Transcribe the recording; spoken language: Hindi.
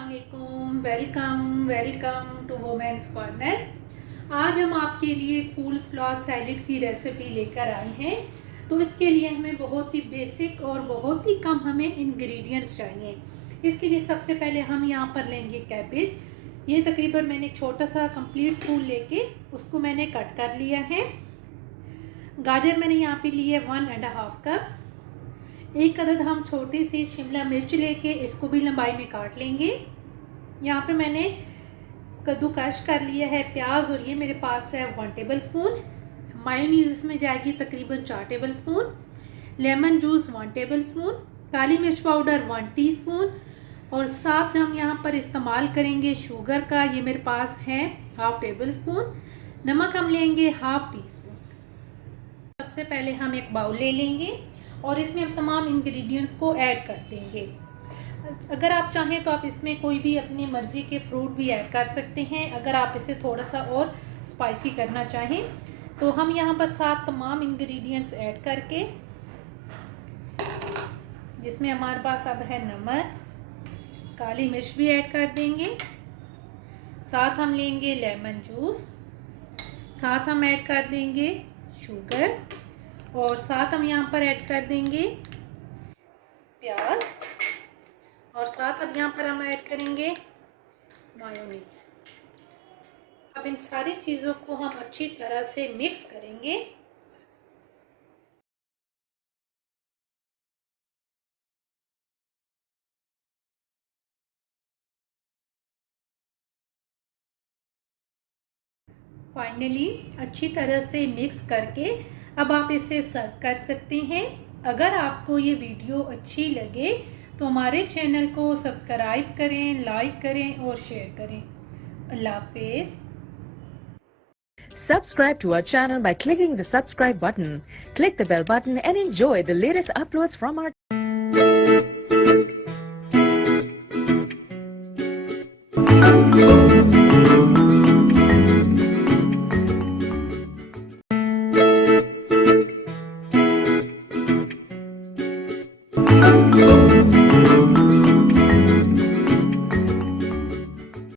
अस्सलामुअलैकुम, वेलकम टू वुमेन्स कॉर्नर। आज हम आपके लिए फूल फ्लावर सैलेड की रेसिपी लेकर आए हैं। तो इसके लिए हमें बहुत ही बेसिक और बहुत ही कम हमें इंग्रेडिएंट्स चाहिए। इसके लिए सबसे पहले हम यहाँ पर लेंगे कैबेज। ये तकरीबन मैंने एक छोटा सा कंप्लीट फूल लेके उसको मैंने कट कर लिया है। गाजर मैंने यहाँ पे लिए 1.5 कप। एक अदद हम छोटी सी शिमला मिर्च लेके इसको भी लंबाई में काट लेंगे। यहाँ पे मैंने कद्दूकश कर लिया है प्याज और ये मेरे पास है 1 टेबल स्पून। मायोनीज इसमें जाएगी तकरीबन 4 tablespoon. Lemon juice 1 tablespoon. काली मिर्च पाउडर 1 टीस्पून। और साथ हम यहाँ पर इस्तेमाल करेंगे शुगर का, ये मेरे पास है 1/2 टेबल स्पून। नमक हम लेंगे 1/2 टीस्पून। सबसे पहले हम एक बाउल ले लेंगे और इसमें हम तमाम इंग्रेडिएंट्स को ऐड कर देंगे। अगर आप चाहें तो आप इसमें कोई भी अपनी मर्ज़ी के फ्रूट भी ऐड कर सकते हैं। अगर आप इसे थोड़ा सा और स्पाइसी करना चाहें तो हम यहाँ पर 7 तमाम इंग्रेडिएंट्स ऐड करके, जिसमें हमारे पास अब है नमक, काली मिर्च भी ऐड कर देंगे। साथ हम लेंगे लेमन जूस, साथ हम ऐड कर देंगे शुगर और साथ हम यहाँ पर ऐड कर देंगे प्याज और साथ अब यहाँ पर हम ऐड करेंगे मायोनीज। अब इन सारी चीज़ों को हम अच्छी तरह से मिक्स करेंगे। फाइनली अच्छी तरह से मिक्स करके अब आप इसे सर्व कर सकते हैं। अगर आपको ये वीडियो अच्छी लगे तो हमारे चैनल को सब्सक्राइब करें, लाइक करें और शेयर करें। अल्लाह हाफिज़। Subscribe to our channel by clicking the subscribe button. Click the bell button and enjoy the latest uploads from our